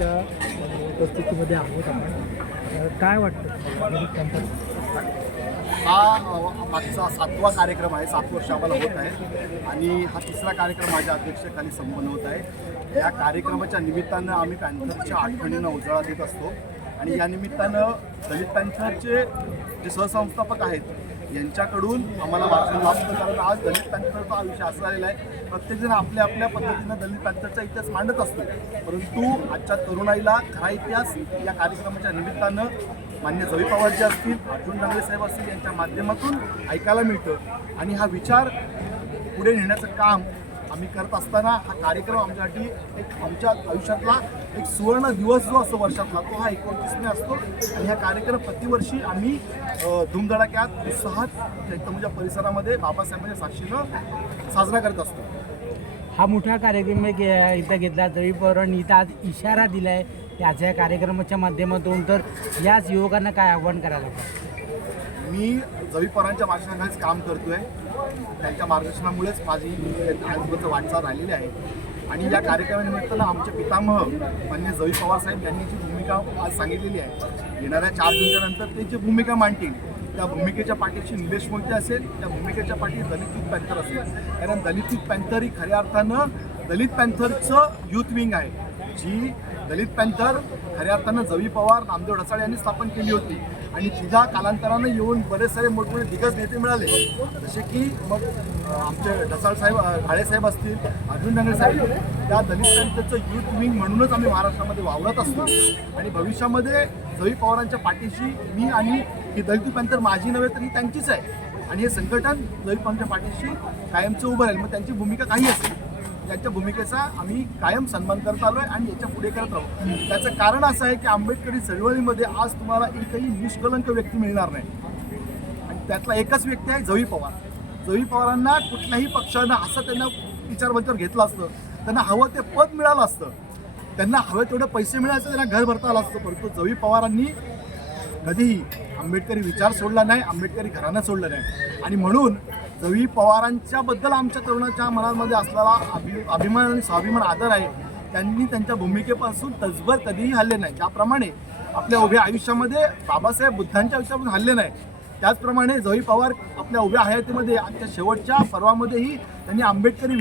यांच्या उपस्थितीमध्ये आहोत आपण. काय वाटतं? दलित हा मागचा सातवा कार्यक्रम आहे. सात वर्ष आम्हाला होत आहे. आणि हा तिसरा कार्यक्रम माझ्या अध्यक्षतेखाली संपन्न होत आहे. या कार्यक्रमाच्या निमित्तानं आम्ही पॅन्थरच्या आठवणींना उजाळा देत असतो. आणि या निमित्तानं दलित पॅन्थरचे जे सहसंस्थापक आहेत यांच्याकडून आम्हाला वाचून लाभतं कारण आज दलित पॅन्थरचा हा विषय असा आलेला आहे. प्रत्येकजण आपल्या आपल्या पद्धतीनं दलित पॅन्थरचा इतिहास मांडत असतो. परंतु आजच्या तरुणाईला खरा इतिहास या कार्यक्रमाच्या निमित्तानं मान्य जवी पवारजी असतील अर्जुन डांगरे साहेब असतील यांच्या माध्यमातून ऐकायला मिळतं. आणि हा विचार पुढे नेण्याचं काम आम्ही करत असताना हा कार्यक्रम आमच्यासाठी एक आमच्या आयुष्यातला एक सुवर्ण दिवस जो असतो वर्षातला तो हा एकोणतीसने असतो. आणि हा कार्यक्रम प्रतिवर्षी आम्ही धुमधडाक्यात उत्साहात चैतमुच्या परिसरामध्ये बाबासाहेबांच्या साक्षीनं साजरा करत असतो. हा मोठा कार्यक्रम इथं घेतला जवी पण इथं आज इशारा दिला आहे याच्या या कार्यक्रमाच्या माध्यमातून. तर याच युवकांना काय आव्हान करायला लागतं मी जवी पवारांच्या मार्गदर्शनाखालीच काम करतोय. त्यांच्या मार्गदर्शनामुळेच माझी आजपर्यंत वाटचाल राहिलेली आहे. आणि या कार्यक्रमानिमित्तानं आमचे पितामह मान्य जवी पवार साहेब यांनी जी भूमिका आज सांगितलेली आहे येणाऱ्या चार दिवसानंतर ते जी भूमिका मांडतील त्या भूमिकेच्या पाठीशी निलेश मोहिते असेल त्या भूमिकेच्या पाठी दलित युथ पॅन्थर असेल. कारण दलित युथ पॅन्थर ही खऱ्या अर्थानं दलित पॅन्थरचं युथ विंग आहे. जी दलित पॅन्थर खऱ्या अर्थानं जवी पवार नामदेव ढसाळ यांनी स्थापन केली होती. आणि तिला कालांतरानं येऊन बरेच सारे मोठमोठे दिग्गज नेते मिळाले. जसे की मग आमचे ढसाळ साहेब काळे साहेब असतील अर्जुन डांगरे साहेब त्या दलित पॅन्थरचं युथ विंग म्हणूनच आम्ही महाराष्ट्रामध्ये वावरत असतो. आणि भविष्यामध्ये जवी पवारांच्या पाठीशी मी आणि ही दलित पॅंथर माझी नव्हे तर ही त्यांचीच आहे. आणि हे संघटन जवी पवारांच्या पाठीशी कायमचं उभं राहील. मग त्यांची भूमिका काही असेल. त्यांच्या भूमिकेचा आम्ही कायम सन्मान करत आलो आहे आणि याच्यापुढे करत राहू. त्याचं कारण असं आहे की आंबेडकरी चळवळीमध्ये आज तुम्हाला एकही निष्कलंक व्यक्ती मिळणार नाही. आणि त्यातला एकच व्यक्ती आहे जवी पवार. जवी पवारांना कुठल्याही पक्षानं असं त्यांना विचारवंतर घेतलं असतं त्यांना हवं ते पद मिळालं असतं. त्यांना हवे तेवढे पैसे मिळायचं त्यांना घर भरता आलं असतं परंतु जवी पवारांनी कधीही आंबेडकरी विचार सोडला नाही आंबेडकरी घराणं सोडलं नाही. आणि म्हणून रवी पवारांच्या बद्दल आमच्या तरुणाच्या मनामध्ये असलेला अभि अभिमान आणि स्वाभिमान आदर आहे. त्यांनी त्यांच्या भूमिकेपासून तसभर कधीही हल्ले नाही. ज्याप्रमाणे आपल्या उभ्या आयुष्यामध्ये बाबासाहेब बुद्धांच्या आयुष्यापासून हल्ले नाही त्याचप्रमाणे जवी पवार आपल्या उभ्या हयातीमध्ये आजच्या शेवटच्या पर्वामध्येही त्यांनी आंबेडकरी